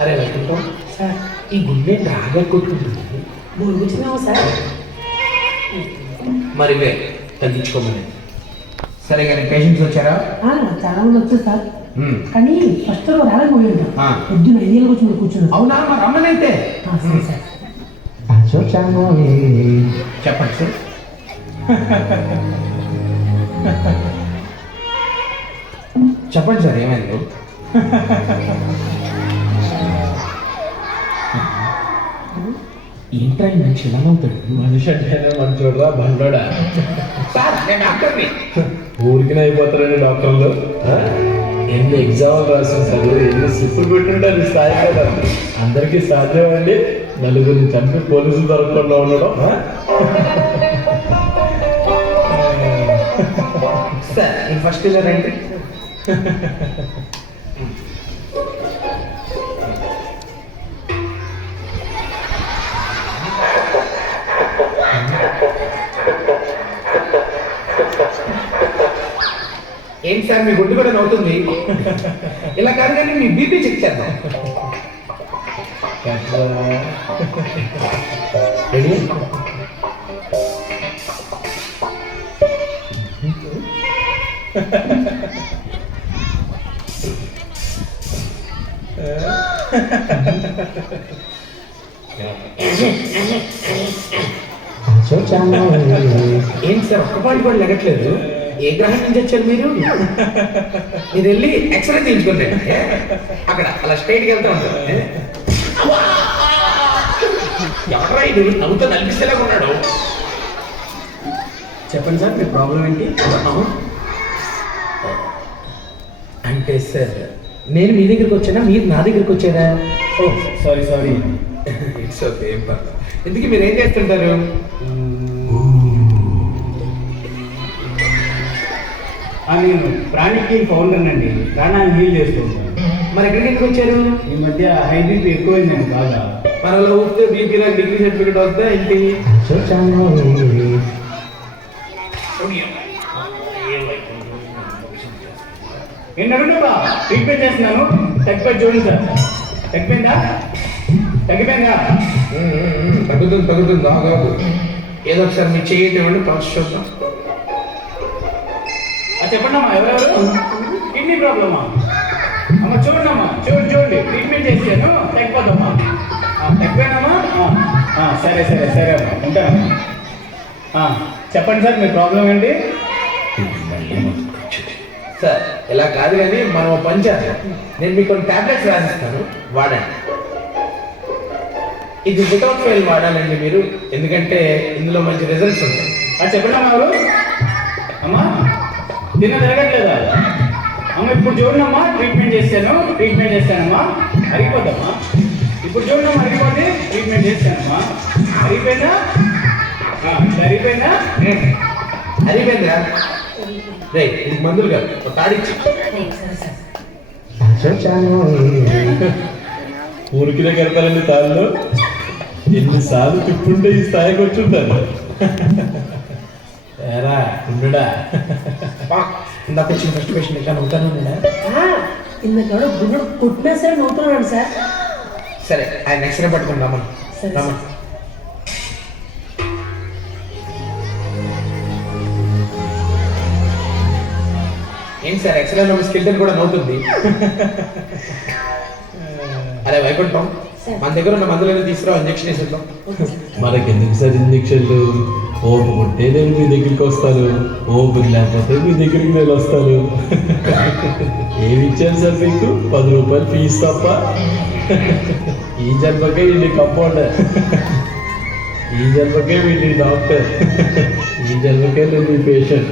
అరే వైకుంఠం సార్, ఈ గుండె బాగా కొట్టుకుంటుంది. మూడు కూర్చున్నాము సార్. మరి వే తగ్గించుకోమని. సరే కానీ పేషెంట్స్ వచ్చారా? చాలా మంది వచ్చారు సార్. కానీ ఫస్ట్ రాలని పోయింది. ఆ. పొద్దున్న 5 గంటలకు వచ్చి కూర్చున్నారు. అవునా, మరి రమ్మనైతే. సరే సార్. చెప్పండి సార్. చెప్పండి సార్, ఏమైంది? ఏంట్రా ఈ మనిషి ఎలా అవుతాడు? మనిషి అంటేనే మంచోడురా బండోడా. సార్, నేను డాక్టర్ని. ఊరికినే అయిపోతారండి డాక్టర్లు. ఎన్ని ఎగ్జామ్లు రాసిన చదువు, ఎన్ని స్లిప్పులు పెట్టుంటే అది స్థాయి కదా. అందరికీ సాధ్యం అండి నలుగురిని చంపి పోలీసులు దొరకకుండా ఉండడం. సార్, ఈ ఫస్ట్ ఇయర్ రండి. ఏంటి సార్, మీ గుడ్డు కూడా నవ్వుతుంది? ఇలా కాదు కానీ మీ బీపీ చెక్ చేద్దాం. రెడీ? ఏంటి సార్, ఒక్క పాయింట్ కూడా లెగట్లేదు? ఏ గ్రహం నుంచి వచ్చారు మీరు? మీరు వెళ్ళి ఎక్స్రే తీయించుకోండి. అక్కడ అలా స్ట్రైట్కి వెళ్తా ఉంటారు. ఎవరా ఇది నవ్వుతో నలిపిస్తేలాగా ఉన్నాడు? చెప్పండి సార్, మీ ప్రాబ్లం ఏంటి? అంటే సార్, నేను మీ దగ్గరికి వచ్చానా, మీరు నా దగ్గరికి వచ్చారా? ఓ సారీ. ఇట్స్ ఓకే, ఏం పర్లేదు. ఎందుకు మీరు ఏం చేస్తుంటారు? నేను ప్రాణికి ఫౌండర్ అండి. ప్రాణాన్ని హీల్ చేస్తూ ఉంటాను. మరి ఎక్కడికి ఎందుకు వచ్చారు? ఈ మధ్య హై బీపీ ఎక్కువైందండి బాగా. మన వాళ్ళు ఊపితే బీపీలో డిగ్రీ సర్టిఫికేట్ వద్దా ఏంటి? ఏంటంటే ట్రీట్మెంట్ చేస్తున్నాను. తగ్గిపోయి చూడండి సార్. తగ్గిపోయిందా? తగ్గుతుంది. కాదు ఏదో ఒకసారి మీరు చేయటం పల్స్ చూద్దాం. చెప్పండి అమ్మా, ఎవరెవరు? కిడ్నీ ప్రాబ్లమా? అమ్మ చూడండి అమ్మా, చూడండి. ట్రీట్మెంట్ చేసాను, తగ్గిపోద్దమ్మా. తగ్గిపోయినామా? సరే అమ్మా, ఉంటానమ్మా. చెప్పండి సార్, మీ ప్రాబ్లం ఏంటి? సార్, ఇలా కాదు కానీ మనం పని చేద్దాం. నేను మీకు కొన్ని టాబ్లెట్స్ రాసిస్తాను, వాడండి. ఇది వితౌట్ ఫెయిల్ వాడాలండి మీరు, ఎందుకంటే ఇందులో మంచి రిజల్ట్స్ ఉంటాయి. చెప్పండి అమ్మా, ఎవరు? అమ్మా తిన్న జరగట్లేదా? అమ్మ ఇప్పుడు చూడమ్మా, ట్రీట్మెంట్ చేస్తానమ్మా. అరిగిపోద్దమ్మా. ఇప్పుడు చూడమ్మా, అరిగిపోతే ట్రీట్మెంట్ చేస్తానమ్మా. అరిగిపోయిందా? అరిగిపోయిందా? రే, ఇది మందులు కాదు, ఒక తాడిచ్చి. ఊరికినే కడతారండి తాళ్ళు. ఎన్నిసార్లు తిప్పుంటే ఈ స్థాయికి వచ్చి ఉంటాను. ఏరా ఉండడా? ఇందాక వచ్చిన ఫస్ట్ పేషెంట్ ఎట్లా నవ్వుతాను? ఇందాక గుండె కొట్టినా సరే నవ్వుతున్నాడు సార్. సరే, ఆయన ఎక్స్రే పట్టుకుందామా? సరే. రామా. ఏంటి సార్, ఎక్స్రేలో మీ స్కిల్టన్ కూడా నవ్వుతుంది. అరే వైకుంఠం, మన దగ్గర ఉన్న మందులను తీసుకురా, ఇంజక్షన్ వేసేద్దాం. మనకెందుకు సార్ ఇంజక్షన్లు? ఓపు కొట్టే నేను మీ దగ్గరికి వస్తాను, ఓపిక లేకపోతే మీ దగ్గరికి నేను వస్తాను. ఏమి ఇచ్చాను సార్ మీకు? 10 రూపాయలు ఫీజు తప్ప. ఈ జన్మకే వీడి కంపౌండర్, ఈ జన్మకే వీడి డాక్టర్, ఈ జన్మకే నేను మీ పేషెంట్.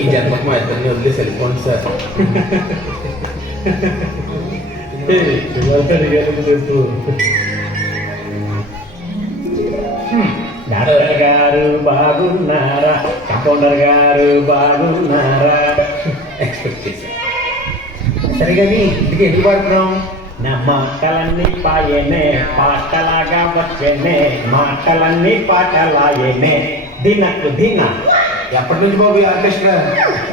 ఈ జన్మకు మా ఇద్దరిని వదిలేసి వెళ్ళిపోండి సార్. చెప్పు. డాక్టర్ గారు బాగున్నారా? కంపౌండర్ గారు బాగున్నారా? ఎక్స్పెక్ట్ చేశాను. సరే కానీ ఇంటికి ఎందుకు పడుతున్నాం? నా మాటలన్నీ పాయనే, పాటలాగా వచ్చేనే. మాటలన్నీ పాటలాయనే, దినకు దిన. ఎప్పటి నుంచి బాబు ఈ ఆర్కెస్ట్రా?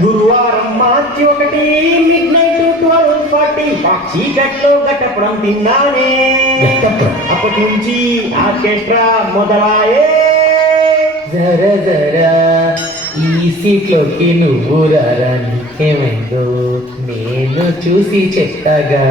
గురువారం మార్చి 1 midnight 12 40 చీకట్లో గట్టపడం తిన్నానే. గట్టప్పడం? అప్పటి నుంచి ఆర్కెస్ట్రా మొదలాయే. జర జర ఈ సీట్లోకి నువ్వు రారా, నీకేమైందో నేను చూసి చెప్తాగా.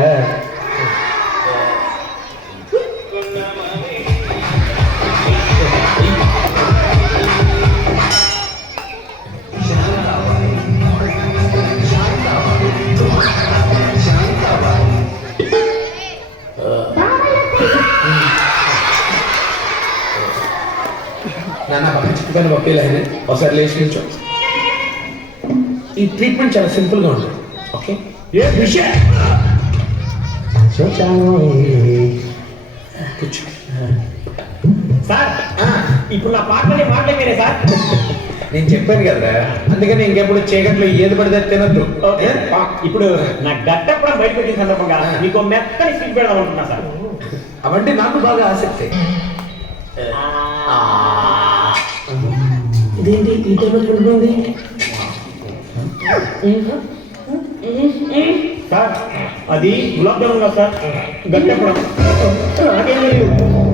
నాన్న పక్కన చిక్కుపైన పప్పీలు అయినా ఒకసారి లేచి నుంచో. ఈ ట్రీట్మెంట్ చాలా సింపుల్గా ఉంటుంది. ఓకే ఏ విషయం? కూర్చో. సార్ ఇప్పుడు నా పాటని మాటలేమేనే సార్. నేను చెప్పాను కదరా, అందుకని ఇంకెప్పుడు చీకట్లో ఏది పడితే తినద్దు. ఓకే ఇప్పుడు నా గట్టపడం బయటకు వచ్చిన సందర్భంగా నీకు మెత్తని స్పీచ్ పెడదాం అనుకున్నా సార్. అవంటే నాకు బాగా ఆసక్తి. ఇదేంటి ఈ టైంలో పడిపోయింది? సార్ అది గులాబ్ జామున్ కదా సార్, గట్టపడం నాకేం తెలియదు.